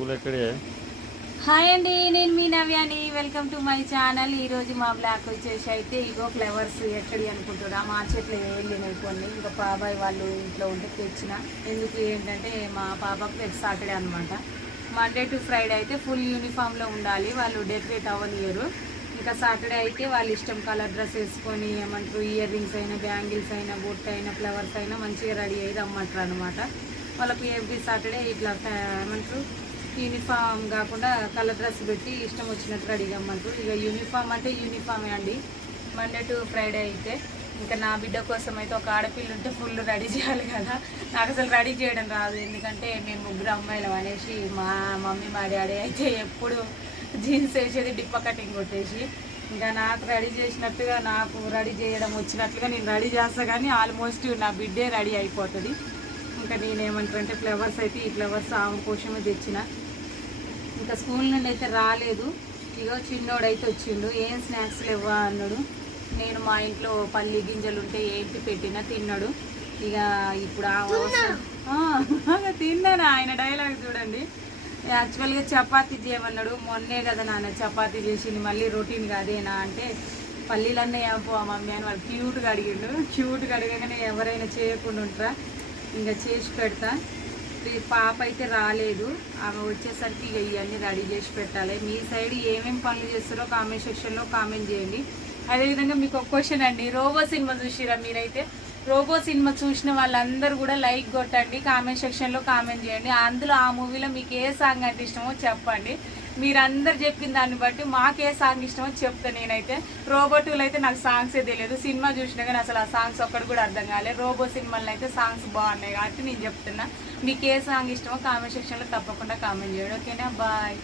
School ఎక్కడే? Hi అండి, నేను మీ Navyani. Welcome to my channel. ఈరోజు మా బ్లాక్ వచ్చేసి అయితే ఇగో ఫ్లవర్స్ ఎక్కడి అనుకుంటున్నా మార్కెట్లో వెళ్ళినాయి కొన్ని. ఇంకా బాబాయ్ వాళ్ళు ఇంట్లో ఉంటే తెచ్చిన. ఎందుకు ఏంటంటే మా పాపకు రేపు సాటర్డే అనమాట. మండే టు ఫ్రైడే అయితే ఫుల్ యూనిఫామ్లో ఉండాలి, వాళ్ళు డెకరేట్ అవ్వనియరు. ఇంకా సాటర్డే అయితే వాళ్ళ ఇష్టం కలర్ డ్రెస్ వేసుకొని ఏమంటారు ఇయర్ రింగ్స్ అయినా బ్యాంగిల్స్ అయినా బొట్టు అయినా ఫ్లవర్స్ అయినా మంచిగా రెడీ అయ్యి రమ్మంటారు అనమాట. వాళ్ళకి ఎవ్రీ సాటర్డే ఇట్లా ఏమంటారు యూనిఫామ్ కాకుండా కలర్ డ్రెస్ పెట్టి ఇష్టం వచ్చినట్టు రెడీ అమ్మంటారు. ఇక యూనిఫామ్ అంటే యూనిఫామే అండి, మండే టు ఫ్రైడే అయితే. ఇంకా నా బిడ్డ కోసం అయితే ఒక ఆడపిల్ల ఉంటే ఫుల్ రెడీ చేయాలి కదా. నాకు అసలు రెడీ చేయడం రాదు, ఎందుకంటే మేము ముగ్గురు అమ్మాయిలం అనేసి మా మమ్మీ మా డాడీ అయితే ఎప్పుడు జీన్స్ వేసేది డిప్ప కటింగ్ కొట్టేసి. ఇంకా నాకు రెడీ చేసినట్టుగా నాకు రెడీ చేయడం వచ్చినట్లుగా నేను రెడీ చేస్తా, కానీ ఆల్మోస్ట్ నా బిడ్డే రెడీ అయిపోతుంది. ఇంకా నేనేమంటారంటే ఫ్లవర్స్ అయితే ఈ ఫ్లవర్స్ ఆమె కోసమే తెచ్చిన. ఇంకా స్కూల్ నుండి అయితే రాలేదు. ఇగో చిన్నోడైతే వచ్చిండు, ఏం స్నాక్స్ లేవా అన్నాడు. నేను మా ఇంట్లో పల్లి గింజలు ఉంటే ఏంటి పెట్టినా తిన్నాడు. ఇక ఇప్పుడు తిన్నాను. ఆయన డైలాగ్ చూడండి. యాక్చువల్గా చపాతీ చేయమన్నాడు. మొన్నే కదా నాన్న చపాతీ చేసింది, మళ్ళీ రొటీన్ కాదేనా అంటే పల్లీలన్నీ ఏమో మమ్మీ అని వాళ్ళు క్యూట్గా అడిగిండు. క్యూట్గా అడగగానే ఎవరైనా చేయకుండా ఉంటారా, ఇంకా చేసి పెడతా. పాప అయితే రాలేదు, ఆమె వచ్చేసరికి ఇక ఇవన్నీ రెడీ చేసి పెట్టాలి. మీ సైడ్ ఏమేమి పనులు చేస్తారో కామెంట్ సెక్షన్లో కామెంట్ చేయండి. అదేవిధంగా మీకు ఒక క్వశ్చన్ అండి, రోబో సినిమా చూసిరా? మీరైతే రోబో సినిమా చూసిన వాళ్ళందరూ కూడా లైక్ కొట్టండి, కామెంట్ సెక్షన్లో కామెంట్ చేయండి. అందులో ఆ మూవీలో మీకు ఏ సాంగ్ అంటే ఇష్టమో చెప్పండి. మీరందరు చెప్పిన దాన్ని బట్టి మాకే సాంగ్ ఇష్టమో చెప్తాను. నేనైతే రోబో 2లో అయితే నాకు సాంగ్సే తెలియదు, సినిమా చూసినా కానీ అసలు ఆ సాంగ్స్ ఒక్కటి కూడా అర్థం కాలేదు. రోబో సినిమాలో అయితే సాంగ్స్ బాగున్నాయి కాబట్టి నేను చెప్తున్నా. మీకు ఏ సాంగ్ ఇష్టమో కామెంట్ సెక్షన్లో తప్పకుండా కామెంట్ చేయండి. ఓకేనా? బాయ్.